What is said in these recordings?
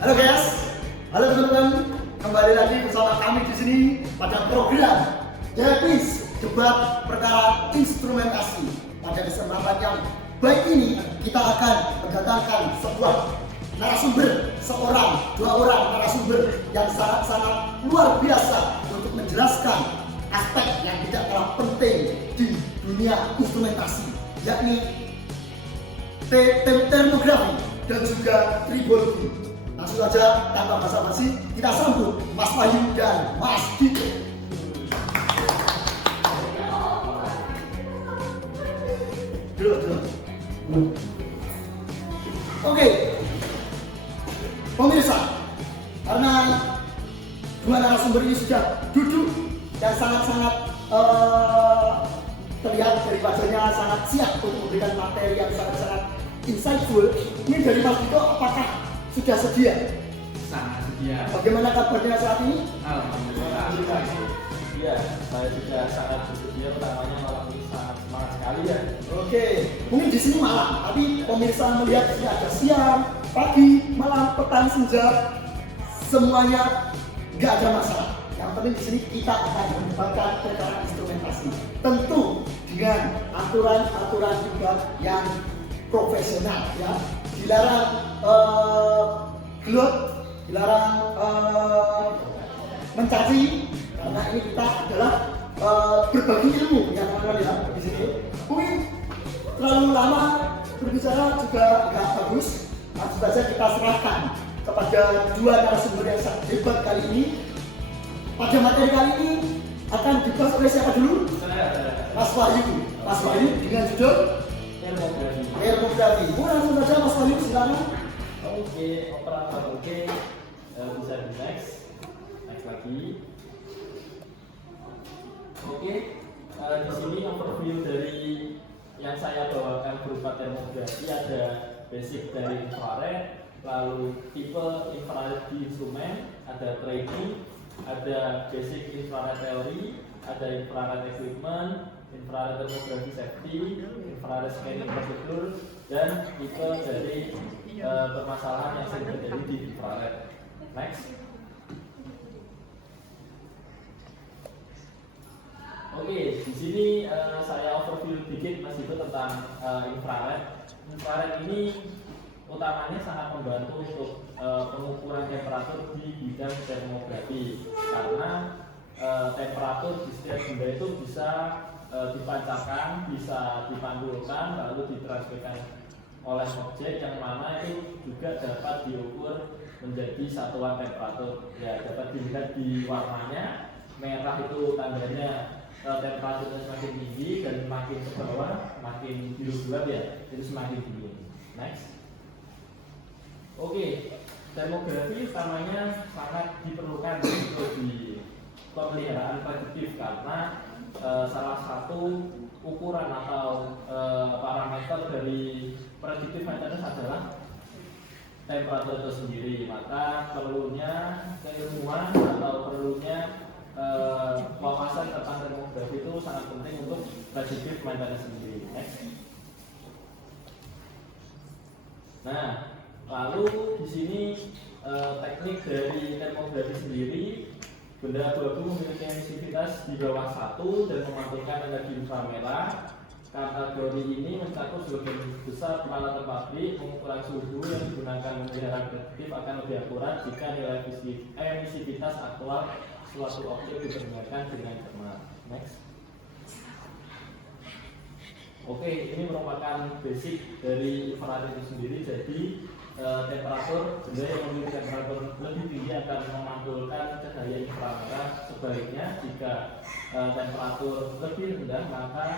Halo guys, halo teman-teman, kembali lagi bersama kami di sini pada program Debis Debat Perkara Instrumentasi. Pada kesempatan yang baik ini kita akan mendatangkan sebuah narasumber, dua orang narasumber yang sangat-sangat luar biasa untuk menjelaskan aspek yang tidak kalah penting di dunia instrumentasi, yakni termografi dan juga tribologi. Langsung saja tanpa basa-basi kita sambut Mas Wahyu dan Mas Dito. Dulu. Oke, pemirsa, karena dua narasumber ini sudah duduk dan sangat-sangat terlihat dari wajahnya sangat siap untuk memberikan materi yang sangat-sangat insightful. Ini dari Mas Dito, apakah sudah sedia? Sangat sedia. Bagaimana kabarnya saat ini? Alhamdulillah. Iya, saya juga sangat bersedia. Utamanya malam ini sangat semangat sekali ya. Oke, mungkin di sini malam, tapi pemirsa melihat ini ada siang, pagi, malam, petang, senja, semuanya nggak ada masalah. Yang penting di sini kita akan mengembangkan perkara instrumentasi, tentu dengan aturan-aturan juga yang profesional ya. Dilarang gelut, dilarang mencaci, karena ini kita adalah berbagi ilmu ya teman-teman ya di sini. Mungkin terlalu lama berbicara juga agak bagus. Langsung saja kita serahkan kepada dua narasumber yang sangat hebat kali ini. Pada materi kali ini akan dibahas oleh siapa dulu? Mas Wahyu. Mas Wahyu dengan judul termografi. Langsung saja Mas Wahyu, silakan. Oke, operator oke. Bisa di next lagi. Oke, di sini overview dari yang saya bawakan berupa termografi ada basic dari infrared, lalu tipe infrared di instrumen, ada training, ada basic infrared teori, ada infrared equipment, infrared thermography safety, infrared scanning procedure, dan tipe dari permasalahan yang sering terjadi di infrared. Next. Oke, di sini saya overview dikit Mas itu tentang infrared. Infrared ini utamanya sangat membantu untuk pengukuran temperatur di bidang termografi, karena temperatur di setiap benda itu bisa dipancarkan, bisa dipantulkan, lalu ditransferkan oleh objek yang mana itu juga dapat diukur menjadi satuan temperatur. Ya, dapat dilihat di warnanya, merah itu tandanya temperaturnya semakin tinggi, dan makin ke bawah makin biru gelap ya, itu semakin dingin. Next. Oke, termografi utamanya sangat diperlukan untuk di pemeliharaan prediktif, karena salah satu ukuran atau parameter dari predictive maintenance adalah temperatur itu sendiri. Maka perlunya keilmuan atau perlunya wawasan tentang termografi itu sangat penting untuk predictive maintenance sendiri. Next. Nah, lalu di sini teknik dari termografi sendiri, benda abu-abu memiliki emisivitas di bawah 1 dan memantulkan energi inframerah. Kategori ini mencakup sebagian besar peralatan pabrik. Pengukuran suhu yang digunakan memelihara prediktif akan lebih akurat jika nilai emisivitas aktual suatu objek diperhatikan dengan cermat. Next. Oke, ini merupakan basic dari infrared itu sendiri. Jadi temperatur benda yang memiliki temperatur lebih tinggi akan memantulkan cahaya inframerah. Sebaliknya jika temperatur lebih rendah, maka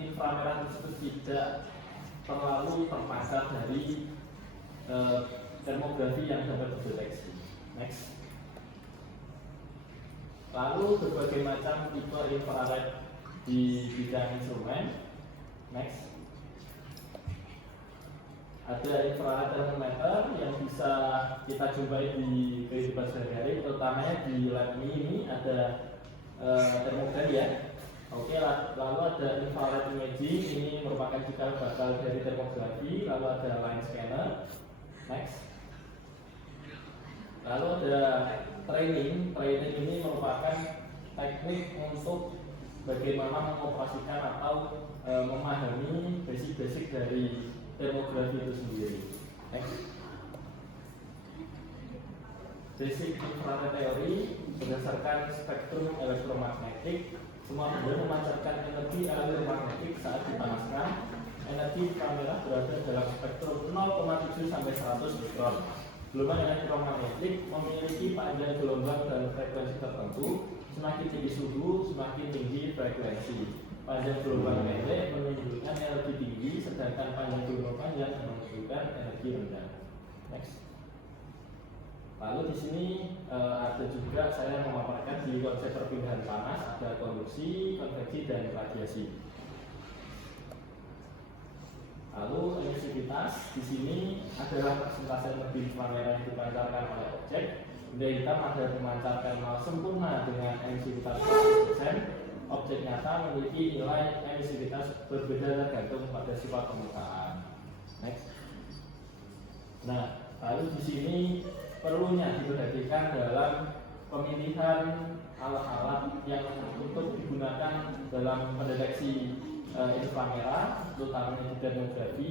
inframerah tersebut tidak terlalu terpancar dari termografi yang dapat dideteksi. Next. Lalu berbagai macam tipe infrared di bidang instrumen. Next. Ada infrared thermometer yang bisa kita jumpai di kehidupan sehari-hari, utamanya di lab ini ada termogan ya. Oke, lalu ada infrared imaging, ini merupakan cikal bakal dari termografi. Lalu ada line scanner. Next. ada training ini merupakan teknik untuk bagaimana mengoperasikan atau memahami basic dari termografi itu sendiri. Next. Basic infrared teori berdasarkan spektrum elektromagnetik, semua benda memancarkan energi elektromagnetik saat dipanaskan. Energi inframerah berada dalam spektrum 0,7 sampai 100 mikron. Gelombang elektromagnetik memiliki panjang gelombang dan frekuensi tertentu. Semakin tinggi suhu, semakin tinggi frekuensi. Panjang gelombang pendek menunjukkan energi tinggi, sedangkan panjang gelombang panjang menunjukkan energi rendah. Next. Lalu di sini ada juga saya memaparkan di konsep perpindahan panas, ada konduksi, konveksi, dan radiasi. Lalu emisivitas di sini adalah persentase energi inframerah yang dipancarkan oleh objek. Benda hitam ada memancarkan sempurna dengan emisivitas 100%. Objek nyata memiliki nilai emisivitas berbeda tergantung pada sifat permukaan. Next. Nah, lalu di sini perlunya diperhatikan dalam pemilihan alat-alat yang untuk digunakan dalam mendeteksi inframerah, terutama di termografi.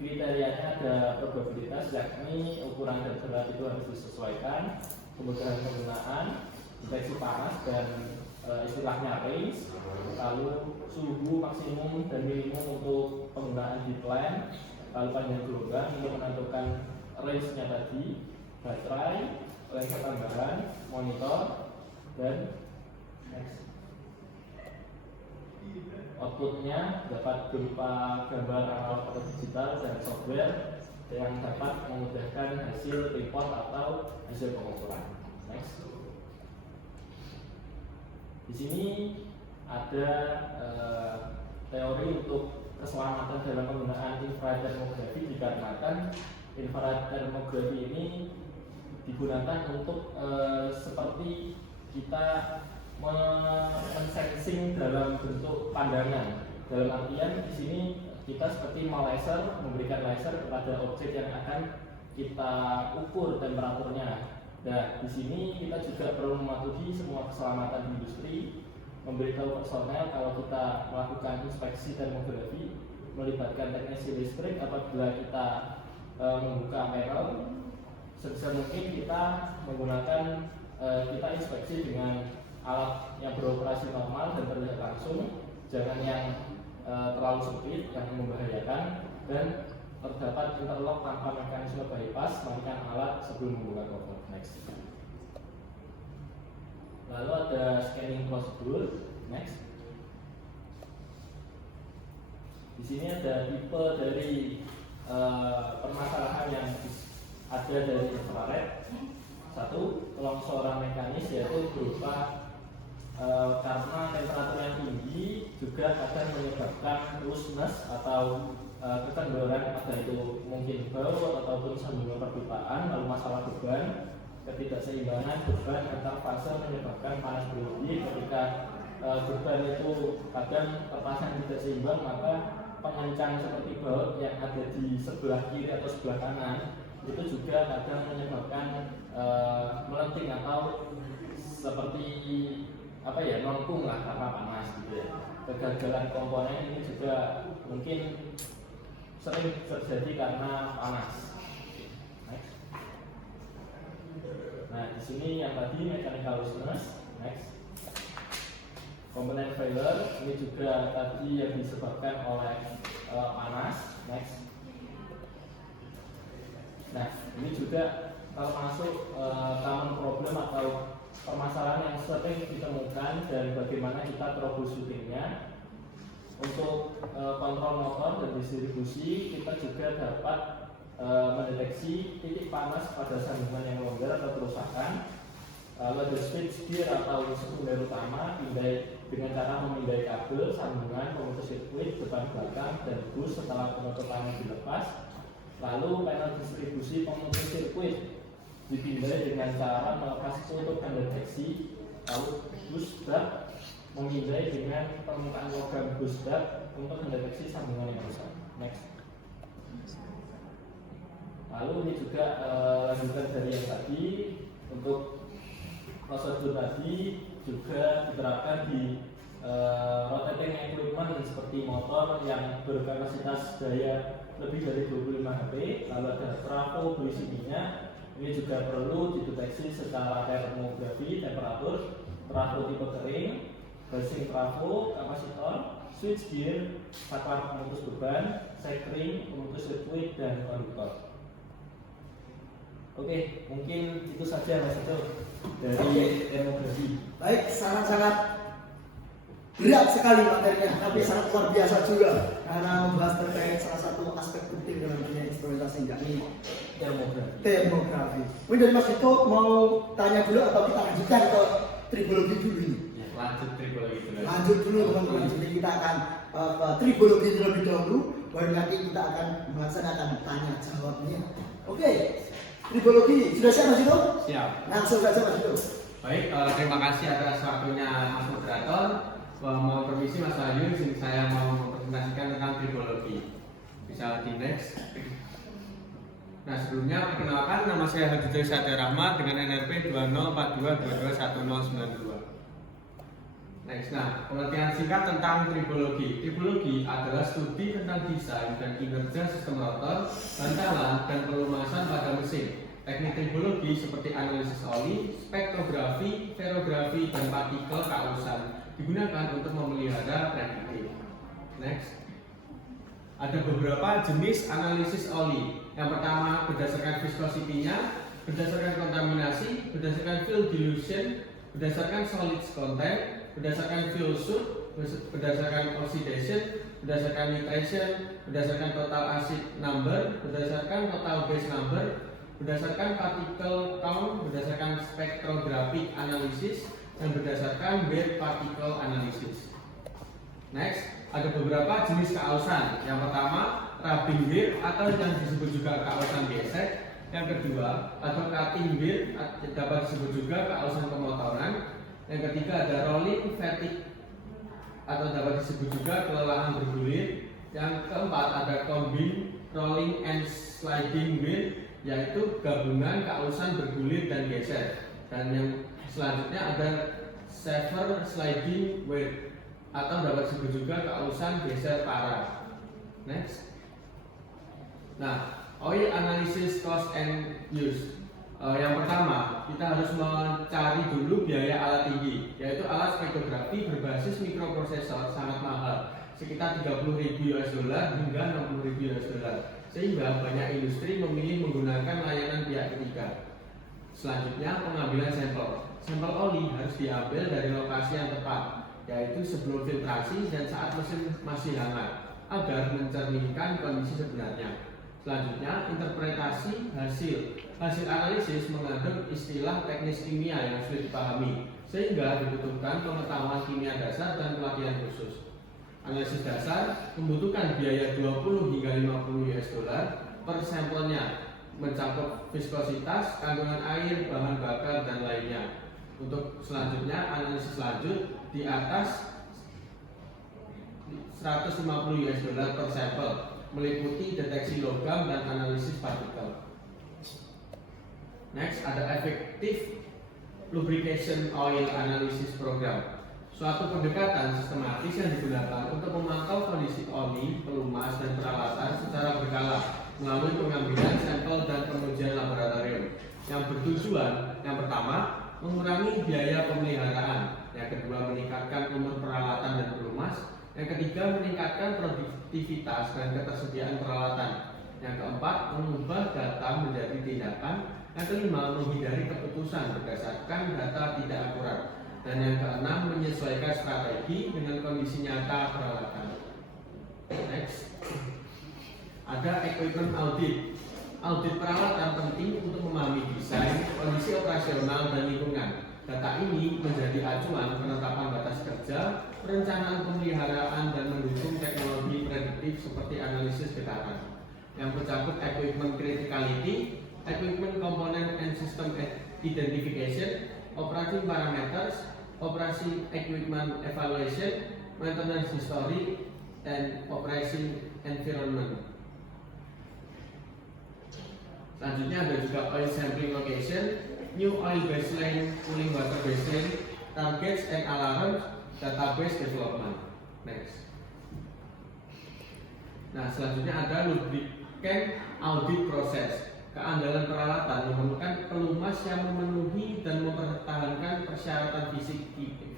Kriterianya ada probabilitas, yakni ukuran dan berat itu harus disesuaikan, kemudahan penggunaan, deteksi panas dan istilahnya range, lalu suhu maksimum dan minimum untuk penggunaan di plan, lalu panjang gelombang untuk menentukan range-nya tadi, baterai, lensa tambahan, monitor, dan next. Outputnya dapat berupa gambar analog atau digital dan software yang dapat memudahkan hasil report atau hasil pengukuran. Next. Di sini ada teori untuk keselamatan dalam penggunaan infrared termografi, dikarenakan infrared termografi ini digunakan untuk seperti kita mensensing dalam bentuk pandangan. Dalam artian di sini kita seperti melaser, memberikan laser kepada objek yang akan kita ukur temperaturnya. Nah, di sini kita juga perlu mematuhi semua keselamatan di industri, memberitahu personel kalau kita melakukan inspeksi termografi melibatkan teknisi listrik. Apabila kita membuka panel, sebisa mungkin kita menggunakan kita inspeksi dengan alat yang beroperasi normal dan terlihat langsung, jangan yang terlalu sempit yang membahayakan, dan terdapat interlock tanpa mekanisme bypass, matikan alat sebelum membuka cover. Next. Lalu ada scanning prosedur. Next. Di sini ada tipe dari permasalahan yang ada dari infrared. Satu, longsoran mekanis, yaitu berupa karena temperatur yang tinggi juga kadang menyebabkan looseness atau kekendoran, ada itu mungkin bau ataupun sambungan perpipaan. Lalu masalah beban, ketidakseimbangan beban antar fase menyebabkan panas berlebih. Ketika beban itu kadang terpasang tidak seimbang, maka pengencang seperti baut yang ada di sebelah kiri atau sebelah kanan itu juga kadang menyebabkan melenting atau seperti nongkung lah karena panas gitu ya. Kegagalan komponen ini juga mungkin sering terjadi karena panas. Next. Nah, di sini yang tadi mechanical looseness. Next. Komponen failure ini juga tadi yang disebabkan oleh panas. Next. Nah, ini juga termasuk common problem atau permasalahan yang sering ditemukan dan bagaimana kita troubleshootingnya. Untuk kontrol motor dan distribusi, kita juga dapat mendeteksi titik panas pada sambungan yang longgar atau kerusakan. Lalu ada switch gear atau sekunder utama dengan cara memindai kabel, sambungan, pemutus sirkuit, depan belakang, dan bus setelah penutupannya dilepas. Lalu panel distribusi pemutus sirkuit dipindai dengan cara melepas tutup pendeteksi. Lalu bus bar memindai dengan permukaan logam bus bar untuk mendeteksi sambungan yang rusak. Next. Lalu ini juga lanjutan dari yang tadi, Untuk prosedur tadi juga diterapkan di rotating equipment seperti motor yang berkapasitas daya lebih dari 25 HP, lalu ada trafo berisi minyak. Ini juga perlu dideteksi secara termografi temperatur, trafo tipe kering, bracing trafo, kapasitor, switch gear, saklar pemutus beban, sekring, pemutus sirkuit, dan konduktor. Oke, mungkin itu saja Mas Ito dari termografi. Baik, sangat-sangat berat sekali materinya, tapi sangat luar biasa juga karena membahas terkait salah satu aspek penting dalam dunia instrumentasi, yakni termografi. Mungkin dari Mas Dito mau tanya dulu atau kita lanjutkan ke tribologi dulu ini? Ya, lanjut tribologi dulu. Lanjut dulu teman-teman, jadi kita akan ke tribologi terlebih dahulu, baru nanti kita akan melaksanakan tanya jawabnya. Oke, tribologi sudah siap Mas Dito? Siap. Langsung saja Mas Dito. Baik, terima kasih atas waktunya Mas Moderator. Mohon permisi Mas Wahyu, saya mau mempresentasikan tentang tribologi. Bisa di next. Nah, sebelumnya perkenalkan, nama saya Haji Joy Satya Rahmat dengan NRP 2042221092. Next, nah, pengertian singkat tentang tribologi. Tribologi adalah studi tentang desain dan kinerja sistem rotor, bantalan, dan pelumasan pada mesin. Teknik tribologi seperti analisis oli, spektrografi, ferrografi, dan partikel kausan digunakan untuk memelihara prediktif. Next, ada beberapa jenis analisis oli. Yang pertama berdasarkan viscosity-nya, berdasarkan kontaminasi, berdasarkan field dilution, berdasarkan solid content, berdasarkan fuel soot, berdasarkan oxidation, berdasarkan nitration, berdasarkan total acid number, berdasarkan total base number, berdasarkan particle count, berdasarkan spectrographic analysis, dan berdasarkan wave particle analysis. Next, ada beberapa jenis kausan. Yang pertama, rubbing wear atau yang disebut juga kausan gesek. Yang kedua, atau cutting wear dapat disebut juga kausan pemotongan. Yang ketiga ada rolling fatigue atau dapat disebut juga kelelahan bergulir. Yang keempat ada combine rolling and sliding wear, yaitu gabungan kausan bergulir dan geser. Dan yang selanjutnya ada sever sliding wear atau dapat disebut juga kausan geser parah. Next. Nah, oil analysis cost and use. Yang pertama, kita harus mencari dulu biaya alat tinggi, yaitu alat spektrografi berbasis mikroprosesor sangat mahal, sekitar 30.000 US dollar hingga 60.000 US dollar. Sehingga banyak industri memilih menggunakan layanan pihak ketiga. Selanjutnya, pengambilan sampel. Sampel oli harus diambil dari lokasi yang tepat, yaitu sebelum filtrasi dan saat mesin masih hangat, agar mencerminkan kondisi sebenarnya. Selanjutnya, interpretasi hasil. Hasil analisis mengandung istilah teknis kimia yang sulit dipahami, sehingga dibutuhkan pengetahuan kimia dasar dan pelatihan khusus. Analisis dasar membutuhkan biaya 20 hingga 50 US dollar per sampelnya, mencakup viskositas, kandungan air, bahan bakar, dan lainnya. Untuk selanjutnya, analisis lanjut di atas 150 US dollar per sampel, meliputi deteksi logam dan analisis partikel. Next, ada effective lubrication oil analysis program. Suatu pendekatan sistematis yang digunakan untuk memantau kondisi oli, pelumas, dan peralatan secara berkala melalui pengambilan sampel dan pengujian laboratorium yang bertujuan, yang pertama, mengurangi biaya pemeliharaan, yang kedua, meningkatkan umur peralatan dan pelumas, yang ketiga, meningkatkan produktivitas dan ketersediaan peralatan, yang keempat, mengubah data menjadi tindakan, yang kelima, menghindari keputusan berdasarkan data tidak akurat, dan yang keenam, menyesuaikan strategi dengan kondisi nyata peralatan. Next, ada equipment audit. Audit peralatan penting untuk memahami desain, kondisi operasional, dan lingkungan. Data ini menjadi acuan penetapan batas kerja, perencanaan pemeliharaan, dan mendukung teknologi prediktif seperti analisis getaran. Yang mencakup equipment criticality, equipment component and system identification, operating parameters, operation equipment evaluation, maintenance history, and operation environment. Selanjutnya ada juga oil sampling location, new oil baseline, cooling water basin, targets and alarms, database development. Next. Nah, selanjutnya ada lubricant audit proses. Keandalan peralatan memerlukan pelumas yang memenuhi dan mempertahankan persyaratan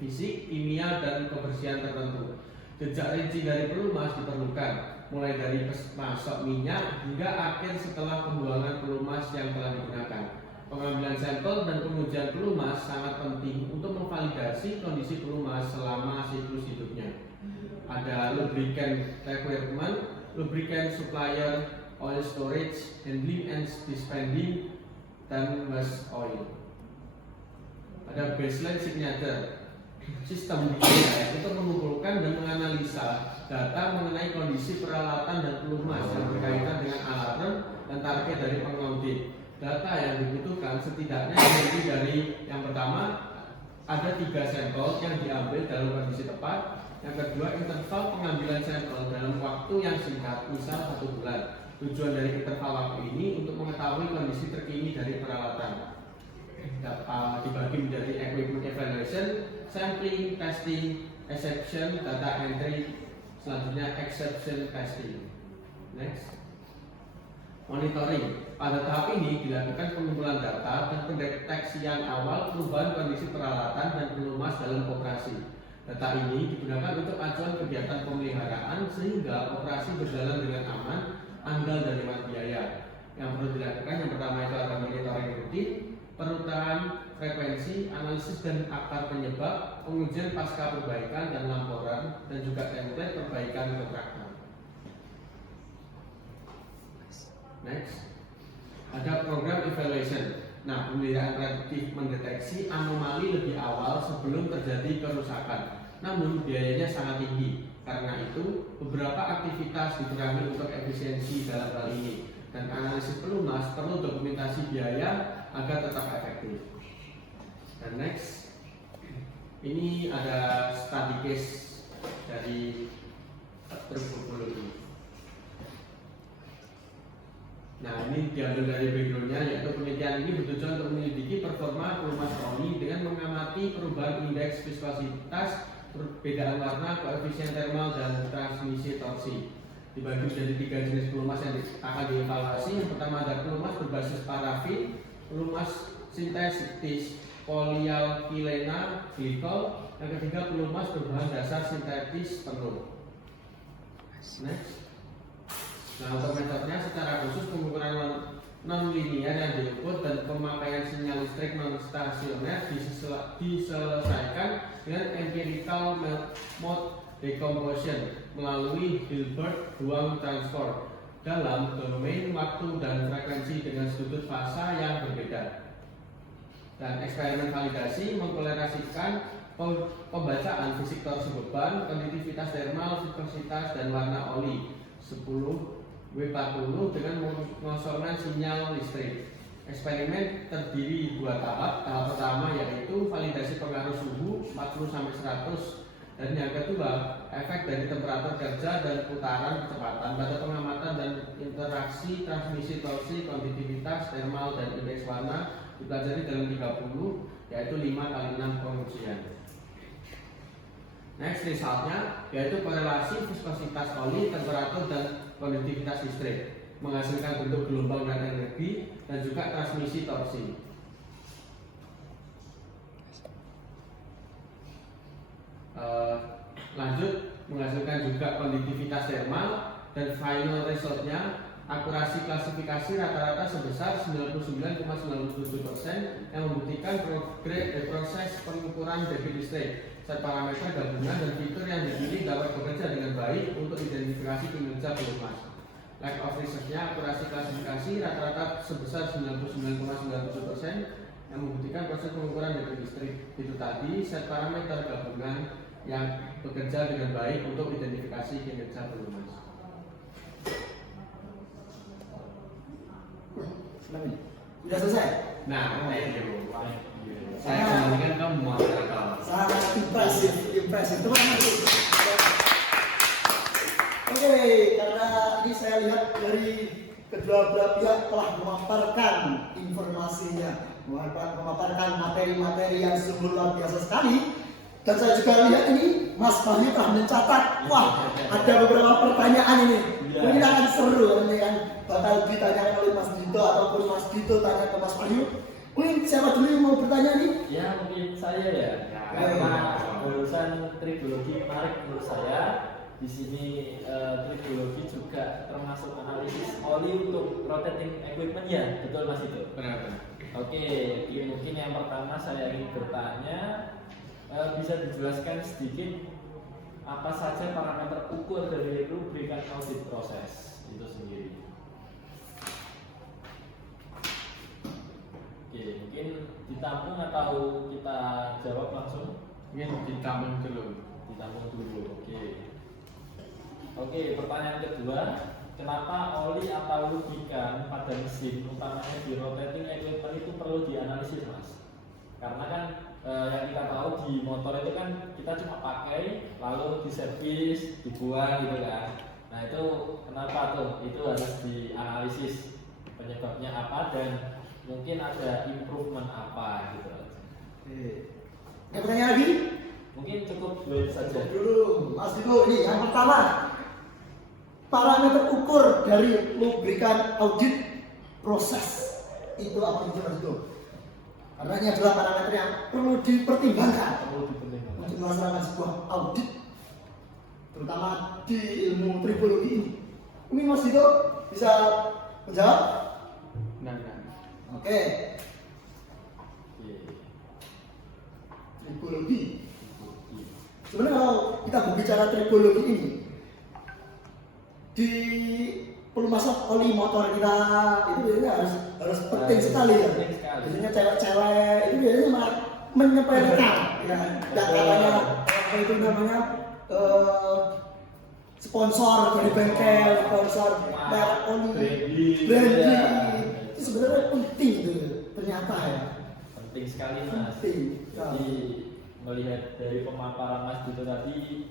fisik, kimia, dan kebersihan tertentu. Jejak rinci dari pelumas diperlukan, mulai dari masuk minyak hingga akhir setelah pembuangan pelumas yang telah digunakan. Pengambilan sampel dan pengujian pelumas sangat penting untuk memvalidasi kondisi pelumas selama siklus hidupnya. Ada lubricant requirement, lubricant supplier, oil storage, handling and dispensing, dan waste oil. Ada baseline signature. Sistem DIY itu mengumpulkan dan menganalisa data mengenai kondisi peralatan dan pelumas yang berkaitan dengan alarm dan target dari pengaudit. Data yang dibutuhkan setidaknya terdiri dari yang pertama ada 3 sampel yang diambil dalam kondisi tepat. Yang kedua, interval pengambilan sampel dalam waktu yang singkat, misal 1 bulan. Tujuan dari interval waktu ini untuk mengetahui kondisi terkini dari peralatan. Dapat dibagi menjadi equipment evaluation, sampling, testing, exception, data entry, selanjutnya exception testing. Next. Monitoring. Pada tahap ini dilakukan pengumpulan data dan pendeteksian awal perubahan kondisi peralatan dan pelumas dalam operasi. Data ini digunakan untuk acuan kegiatan pemeliharaan sehingga operasi berjalan dengan aman, andal, dan hemat biaya. Yang perlu dilakukan yang pertama itu adalah monitoring rutin, perubahan frekuensi, analisis dan akar penyebab, pengujian pasca perbaikan dan laporan, dan juga template perbaikan kontraktor. Next, ada program evaluation. Nah, pemeliharaan prediktif mendeteksi anomali lebih awal sebelum terjadi kerusakan. Namun biayanya sangat tinggi. Karena itu, beberapa aktivitas dikurangi untuk efisiensi dalam hal ini. Dan analisis pelumas perlu dokumentasi biaya agar tetap efektif. Dan next, ini ada study case dari tribologi. Nah, ini diambil dari backgroundnya, yaitu penelitian ini bertujuan untuk menyelidiki performa pelumas oli dengan mengamati perubahan indeks viskositas, perbedaan warna, koefisien thermal, dan transmisi torsi. Dibagi menjadi 3 jenis pelumas yang akan dievaluasi. Yang pertama ada pelumas berbasis parafin, pelumas sintetis polyalkilena glikol. Yang ketiga pelumas berbahan dasar sintetis penuh. Next. Nah, untuk metodenya secara khusus pengukuran non-linier yang diukur dan pemakaian sinyal listrik non-stasioner diselesaikan dengan empirical mode decomposition melalui Hilbert buang transform dalam domain waktu dan frekuensi dengan sudut fasa yang berbeda. Dan eksperimen validasi mengkolerasikan pembacaan fisik torsi beban, konduktivitas thermal, viskositas, dan warna oli 10W40 dengan mengosongkan sinyal listrik. Eksperimen terdiri 2 tahap. Tahap pertama yaitu validasi pengaruh suhu 40-100, dan yang kedua efek dari temperatur kerja dan putaran kecepatan pada pengamatan dan interaksi transmisi torsi, konduktivitas thermal, dan indeks warna dipelajari dalam 30, yaitu 5x6 pengujian. Next, resultnya yaitu korelasi viskositas oli, temperatur, dan konduktivitas listrik menghasilkan bentuk gelombang dan energi, dan juga transmisi torsi. Lanjut, menghasilkan juga konduktivitas thermal, dan final resultnya akurasi klasifikasi rata-rata sebesar 99,97% yang membuktikan proses pengukuran debit listrik. Set parameter gabungan dan fitur yang dipilih dapat bekerja dengan baik untuk identifikasi kinerja pelumas. Lack of research-nya akurasi klasifikasi rata-rata sebesar 99,97% yang membuktikan proses pengukuran debit listrik. Itu tadi set parameter gabungan yang bekerja dengan baik untuk identifikasi kinerja pelumas. Sudah selesai? Nah, saya kembalikan kamu mau apa? Sangat impresif. Teman-teman. Oke, karena ini saya lihat dari kedua belah pihak telah memaparkan informasinya, memaparkan materi-materi yang sungguh luar biasa sekali. Dan saya juga lihat ini Mas Bayu telah mencatat, wah ada beberapa pertanyaan ini. Mungkin akan seru nanti yang bakal ditanyakan oleh Mas Dito ataupun Mas Dito tanya ke Mas Bayu. Mungkin siapa dulu yang mau bertanya nih? Ya mungkin saya ya, karena urusan tribologi menarik menurut saya. Di sini tribologi juga termasuk analisis oli untuk rotating equipment ya, betul Mas itu? Benar. Oke, mungkin yang pertama saya ingin bertanya, bisa dijelaskan sedikit apa saja parameter ukur dari rubrikan audit proses itu sendiri? Oke, mungkin ditampung atau kita jawab langsung? Mungkin ditampung dulu. Ditampung dulu, oke. Oke, pertanyaan kedua, kenapa oli atau lubrikan pada mesin, utamanya di rotating equipment itu perlu dianalisis, Mas? Karena kan yang kita tahu di motor itu kan kita cuma pakai, lalu diservis, dibuang gitu kan. Nah itu kenapa tuh? Itu harus dianalisis penyebabnya apa dan mungkin ada improvement apa gitu. Ada pertanyaan lagi? Mungkin cukup dua itu saja. Dulu, Mas Dito, ini yang pertama, parameter ukur dari lubrikan audit proses itu apa itu Mas Dito? Karena ini adalah parameter yang perlu dipertimbangkan untuk melaksanakan sebuah audit, terutama di ilmu tribologi ini. Mungkin Mas Dito bisa menjawab? Nah. Oke. Tribologi. Sebenarnya kalau kita berbicara tribologi ini, di pelumasan oli motor kita itu biasanya harus penting sekali ya. Biasanya cewek-cewek itu biasanya malah menyepelekan, ya. Dan katanya apa itu namanya sponsor dari bengkel, sponsor merek oli, branding. Itu sebenarnya penting itu ternyata ya. Penting sekali Mas. Jadi melihat dari pemaparan Mas Dito tadi,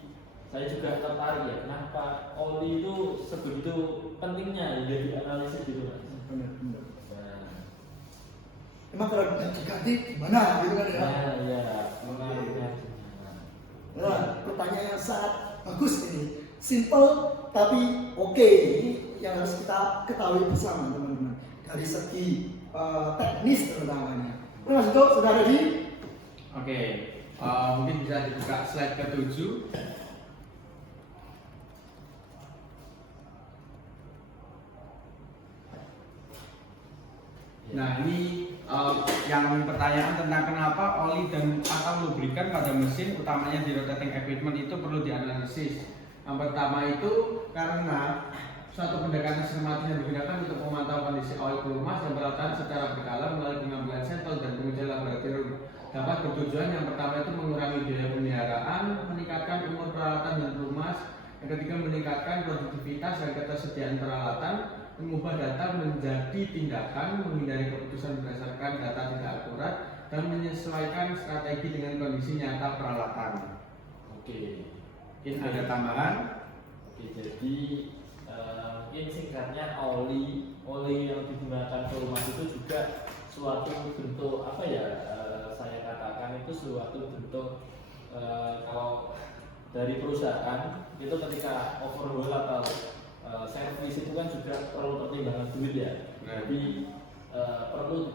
saya juga tertarik ya, kenapa oli itu sebegitu pentingnya jadi analisis gitu Mas. Benar. Emang kalau diganti gimana gitu kan ya? Iya, pengaruhnya. Nah, pertanyaan yang sangat bagus ini, simple tapi oke. Ini yang harus kita ketahui bersama teman-teman dari segi teknis terutamanya. Mas Dito sudah ready? Oke, mungkin bisa dibuka slide ke-7. Nah ini yang pertanyaan tentang kenapa oli dan atau lubrikan pada mesin utamanya di rotating equipment itu perlu dianalisis. Yang pertama itu karena suatu pendekatan sistematis yang digunakan untuk memantau kondisi oil pelumas yang berlakukan secara berkala melalui pengambilan sampel dan pengujian laboratorium dapat bertujuan yang pertama itu mengurangi biaya pemeliharaan, meningkatkan umur peralatan dan pelumas, yang ketiga meningkatkan produktivitas dan ketersediaan peralatan, mengubah data menjadi tindakan, menghindari keputusan berdasarkan data tidak akurat, dan menyesuaikan strategi dengan kondisi nyata peralatan. Oke. Mungkin ada tambahan? Oke, jadi mungkin singkatnya oli yang digunakan pelumas itu juga suatu bentuk apa ya? Saya katakan itu suatu bentuk kalau dari perusahaan itu ketika overhaul atau servis itu kan juga perlu pertimbangan duit ya. Jadi perlu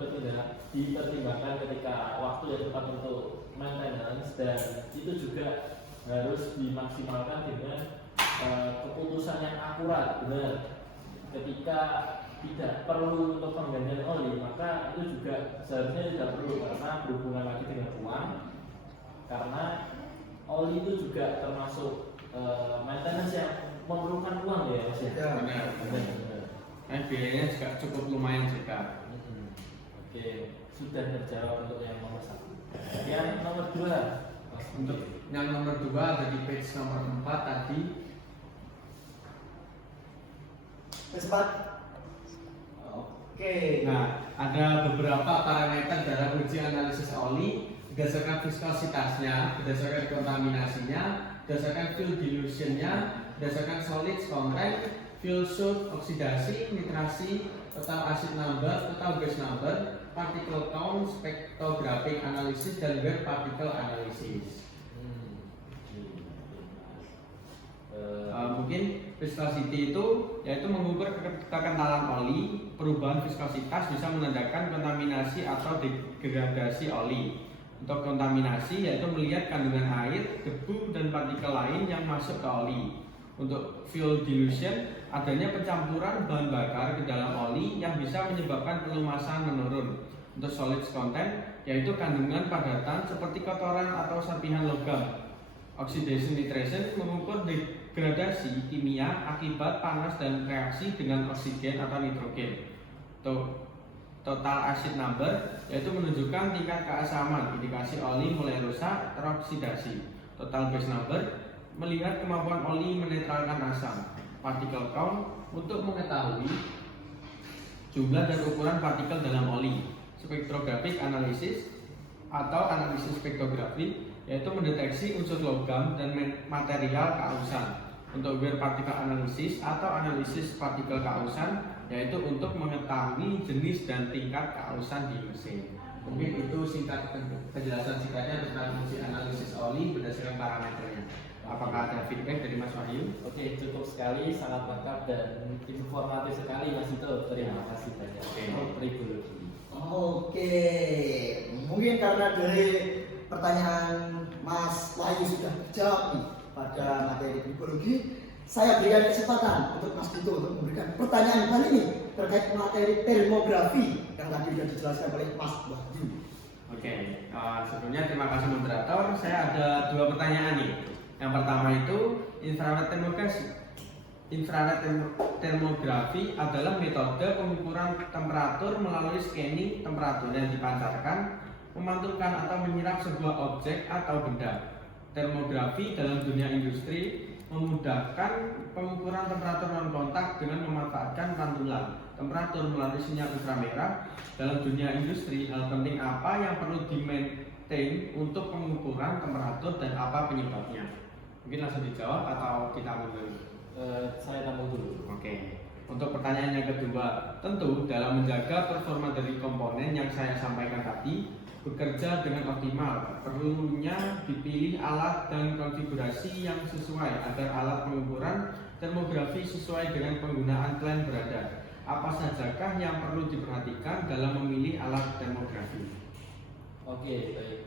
dipertimbangkan ketika waktu yang tepat untuk maintenance, dan itu juga harus dimaksimalkan dengan keputusan yang akurat, benar. Ketika tidak perlu untuk penggantian oli, maka itu juga seharusnya tidak perlu karena berhubungan lagi dengan uang. Karena oli itu juga termasuk maintenance yang memerlukan uang ya Mas ya. Benar. Biayanya juga cukup lumayan juga. Oke, sudah terjawab untuk yang nomor 1. Yang nomor 2, Untuk yang nomor 2 ada di page nomor 4 tadi. Cepat. Oke. Nah, ada beberapa parameter dalam uji analisis oli berdasarkan viskositasnya, berdasarkan kontaminasinya, berdasarkan fuel dilutionnya, berdasarkan solid content, fuel soot, oksidasi, nitrasi, total acid number, total gas number, particle count, spektrographic analysis, dan wave particle analysis. Mungkin viscosity itu yaitu mengukur kekentalan oli, perubahan viskositas bisa menandakan kontaminasi atau degradasi oli. Untuk kontaminasi yaitu melihat kandungan air, debu, dan partikel lain yang masuk ke oli. Untuk fuel dilution, adanya pencampuran bahan bakar ke dalam oli yang bisa menyebabkan pelumasan menurun. Untuk solid content, yaitu kandungan padatan seperti kotoran atau serpihan logam. Oxidation nitration mengukur degradasi kimia akibat panas dan reaksi dengan oksigen atau nitrogen. Total acid number yaitu menunjukkan tingkat keasaman, indikasi oli mulai rusak, teroksidasi. Total gas number melihat kemampuan oli menetralkan asam. Particle count untuk mengetahui jumlah dan ukuran partikel dalam oli. Spektrographic analysis atau analisis spektrografi yaitu mendeteksi unsur logam dan material keausan. Untuk wave particle analysis atau analisis partikel keausan yaitu untuk mengetahui jenis dan tingkat keausan di mesin. Mungkin itu singkat penjelasan singkatnya tentang fungsi analisis oli berdasarkan parameternya. Apakah ada feedback dari Mas Wahyu? Oke, cukup sekali, sangat lengkap dan informatif sekali Mas Ito. Terima kasih banyak. Tribologi. Oke, mungkin karena dari pertanyaan Mas Wahyu sudah dijawab nih pada materi tribologi, saya berikan kesempatan untuk Mas Dito untuk memberikan pertanyaan kali ini terkait materi termografi yang tadi sudah dijelaskan oleh Mas Wahyu. Oke, sebelumnya terima kasih moderator. Saya ada dua pertanyaan nih. Yang pertama itu infrared termografi. Infrared termografi adalah metode pengukuran temperatur melalui scanning temperatur yang dipancarkan, memantulkan atau menyerap sebuah objek atau benda. Termografi dalam dunia industri memudahkan pengukuran temperatur non kontak dengan memanfaatkan pantulan temperatur melalui sinyal inframerah. Dalam dunia industri, hal penting apa yang perlu di-maintain untuk pengukuran temperatur dan apa penyebabnya? Mungkin langsung dijawab atau kita mundur? Saya tambah dulu. Oke. Untuk pertanyaan yang kedua, tentu dalam menjaga performa dari komponen yang saya sampaikan tadi bekerja dengan optimal, perlunya dipilih alat dan konfigurasi yang sesuai agar alat pengukuran termografi sesuai dengan penggunaan klien berada. Apa sajakah yang perlu diperhatikan dalam memilih alat termografi? Oke, baik.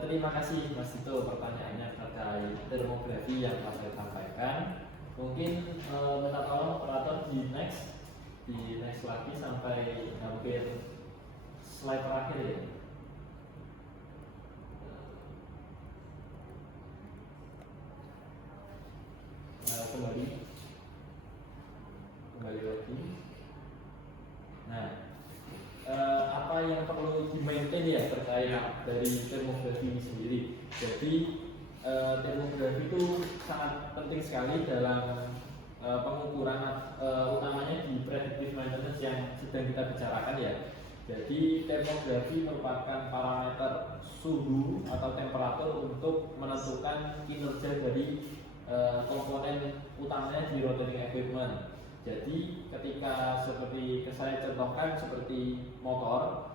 Terima kasih Mas Dito pertanyaannya terkait termografi yang saya sampaikan. Mungkin minta tolong operator di next lagi sampai hampir slide terakhir ya. Kembali lagi. Nah, apa yang perlu di-maintain ya terkait dari termografi ini sendiri. Jadi termografi itu sangat penting sekali dalam pengukuran utamanya di predictive maintenance yang sedang kita bicarakan ya. Jadi termografi merupakan parameter suhu atau temperatur untuk menentukan kinerja dari komponen utamanya di rotating equipment. Jadi ketika seperti saya contohkan seperti motor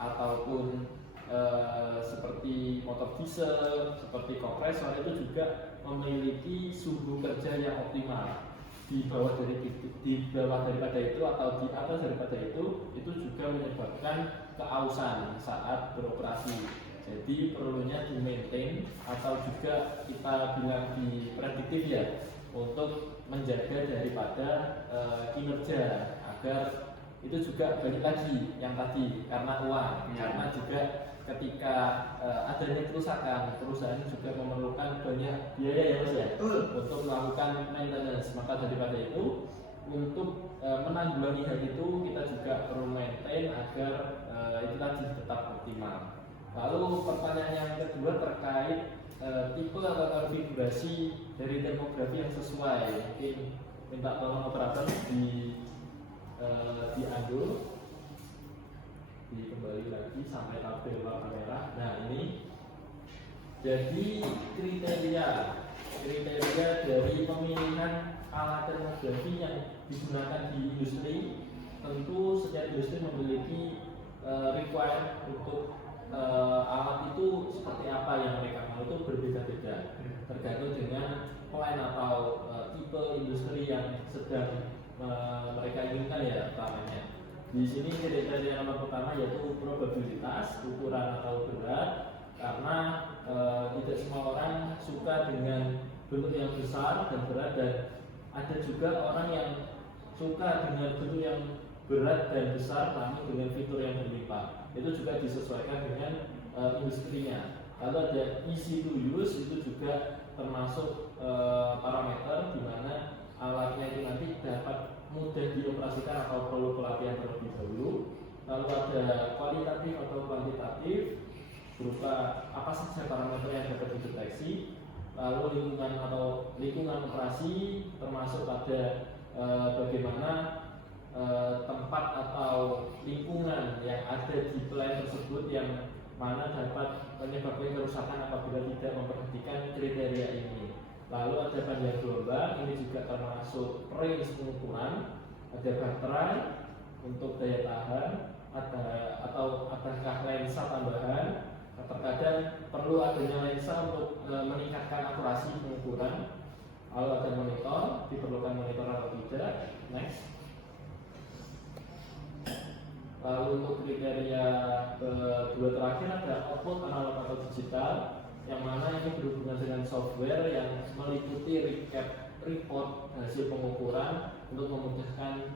ataupun seperti motor diesel, seperti kompresor itu juga memiliki suhu kerja yang optimal. Di bawah daripada itu atau di atas daripada itu juga menyebabkan keausan saat beroperasi. Jadi perlunya di maintain atau juga kita bilang di prediktif ya, untuk menjaga daripada kinerja agar itu juga balik lagi yang tadi karena uang, karena juga ketika adanya kerusakan, perusahaan juga memerlukan banyak biaya ya Mas ya untuk melakukan maintenance. Maka daripada itu untuk menanggulangi hal itu kita juga perlu maintain agar itu tadi tetap optimal. Lalu pertanyaan yang kedua terkait tipe atau konfigurasi dari termografi yang sesuai. Mungkin minta tolong operator diambil kembali lagi sampai tabel warna merah. Nah ini jadi kriteria dari pemilihan alat termografi yang digunakan di industri, tentu setiap industri memiliki require untuk alat itu seperti apa yang mereka mau, itu berbeda-beda tergantung dengan plan atau tipe industri yang sedang mereka inginkan ya utamanya. Di sini kriteria nomor pertama yaitu probabilitas ukuran atau berat, karena tidak semua orang suka dengan bentuk yang besar dan berat, dan ada juga orang yang suka dengan bentuk yang berat dan besar namun dengan fitur yang berlimpah. Itu juga disesuaikan dengan industrinya. Lalu ada easy to use, itu juga termasuk parameter di mana alatnya itu nanti dapat mudah dioperasikan atau perlu pelatihan terlebih dahulu. Lalu ada kualitatif atau kuantitatif, berupa apa saja parameter yang dapat dideteksi. Lalu lingkungan operasi, termasuk pada bagaimana tempat atau lingkungan yang ada di plan tersebut yang mana dapat menyebabkan kerusakan apabila tidak memperhatikan kriteria ini. Lalu ada panjang gelombang, ini juga termasuk range pengukuran. Ada baterai untuk daya tahan, adakah lensa tambahan. Terkadang perlu adanya lensa untuk meningkatkan akurasi pengukuran. Lalu ada monitor, diperlukan monitor atau tidak. Next. Lalu untuk kriteria kedua terakhir ada output analog atau digital, yang mana ini berhubungan dengan software yang meliputi recap report hasil pengukuran untuk memudahkan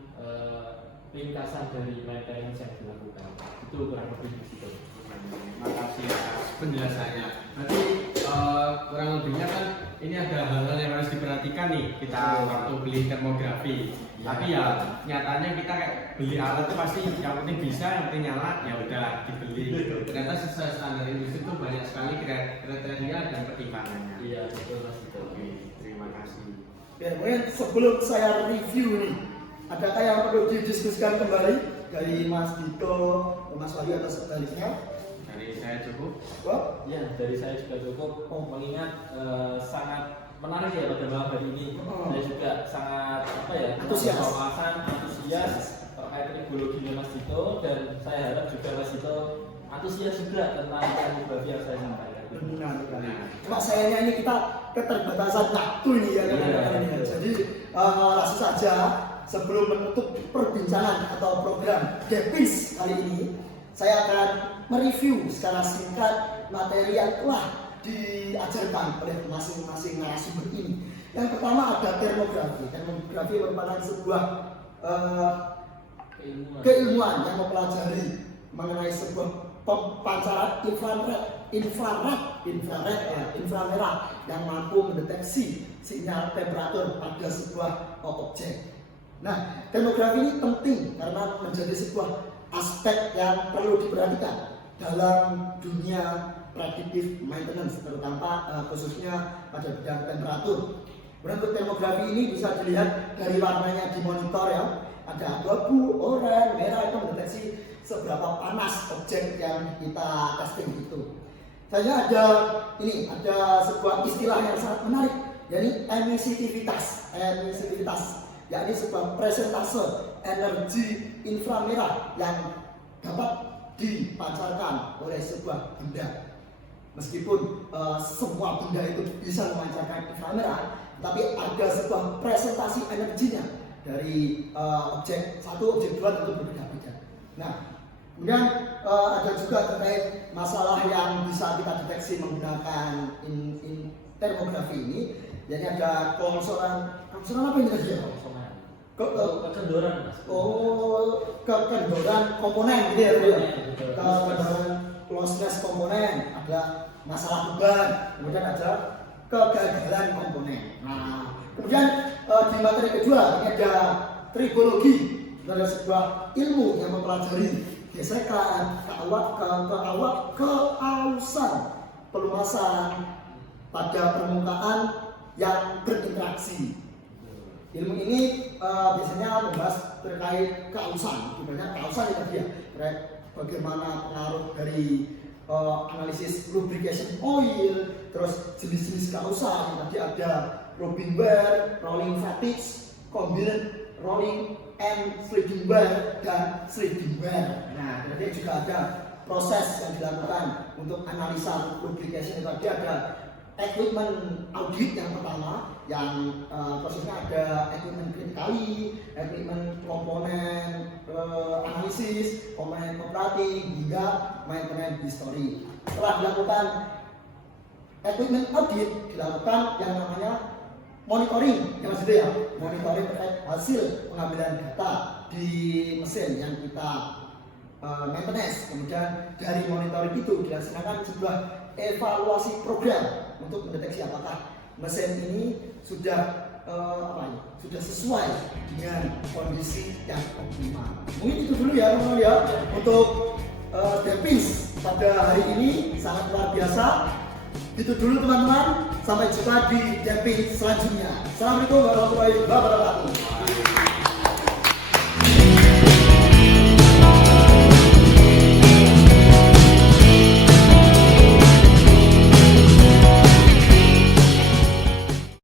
ringkasan dari maintenance yang dilakukan. Itu kurang lebih di situ. Terima kasih atas penjelasannya. Nanti kurang lebihnya kan ini ada hal-hal yang harus diperhatikan nih kita waktu beli termografi. Ya. Tapi ya nyatanya kita kayak beli alat itu pasti yang penting bisa, yang penting nyala, ya udah dibeli gitu. Ternyata sesuai standar industri itu banyak sekali kriteria dan pertimbangannya. Iya, betul Mas. Oke, terima kasih. Ya, kemudian sebelum saya review nih, adakah yang perlu didiskusikan kembali dari Mas Dito, Mas Wahyu atau sebaliknya? Dari saya cukup. Ya, dari saya juga cukup. Mengingat sangat menarik ya pada malam hari ini. Saya juga sangat antusias terkait tribologinya Mas Dito, dan saya harap juga Mas Dito antusias juga tentang termografi yang saya sampaikan. Benar. Cuma sayangnya ini kita keterbatasan waktu ini ya teman-teman ya. Jadi langsung saja sebelum menutup perbincangan atau program Depis kali ini, saya akan mereview secara singkat materi yang telah diajarkan oleh masing-masing narasumber ini. Yang pertama ada termografi. Termografi merupakan sebuah keilmuan yang mempelajari mengenai sebuah pancaran inframerah yang mampu mendeteksi sinyal temperatur pada sebuah objek. Nah, termografi ini penting karena menjadi sebuah aspek yang perlu diperhatikan dalam dunia predictive maintenance, terutama khususnya pada bidang temperatur. Untuk termografi ini bisa dilihat dari warnanya di monitor ya. Ada abu-abu, oranye, merah, itu mendeteksi seberapa panas objek yang kita testing itu. Saya ada sebuah istilah yang sangat menarik, yakni emisivitas, yakni sebuah presentase energi inframerah yang dapat dipancarkan oleh sebuah benda. Meskipun semua benda itu bisa memancarkan inframerah, tapi ada sebuah presentasi energinya dari objek satu, objek dua tentu berbeda-beda. Nah, kemudian ada juga terkait masalah yang bisa kita deteksi menggunakan termografi ini. Jadi ada kelongsoran apa ini tadi ya? Kekendoran Mas. Kekendoran komponen gitu ya. Kekendoran closeness komponen, ada masalah beban, kemudian ada kegagalan komponen. Nah, kemudian di materi kedua ini ada tribologi, ada sebuah ilmu yang mempelajari gesekan, keausan, pelumasan pada permukaan yang berinteraksi. Ilmu ini biasanya membahas terkait keausan, sebenarnya keausan itu dia terkait bagaimana pengaruh dari analisis lubrication oil, terus jenis-jenis keausan. Tadi ada rubbing bar, rolling fatigue, combined rolling and sliding bar dan sliding bar. Nah, kemudian juga ada proses yang dilakukan untuk analisa lubrication itu ada equipment audit yang pertama, yang prosesnya ada equipment criticality, equipment komponen analisis, komponen operating hingga maintenance history. Setelah dilakukan equipment audit, dilakukan yang namanya monitoring, yang maksudnya ya, monitoring terkait hasil pengambilan data di mesin yang kita maintenance. Kemudian dari monitoring itu dilaksanakan sebuah evaluasi program untuk mendeteksi apakah mesin ini sudah sudah sesuai dengan kondisi yang optimal. Mungkin itu dulu ya teman-teman ya untuk Depis pada hari ini, sangat luar biasa. Itu dulu teman-teman, sampai jumpa di Depis selanjutnya. Assalamualaikum warahmatullahi wabarakatuh.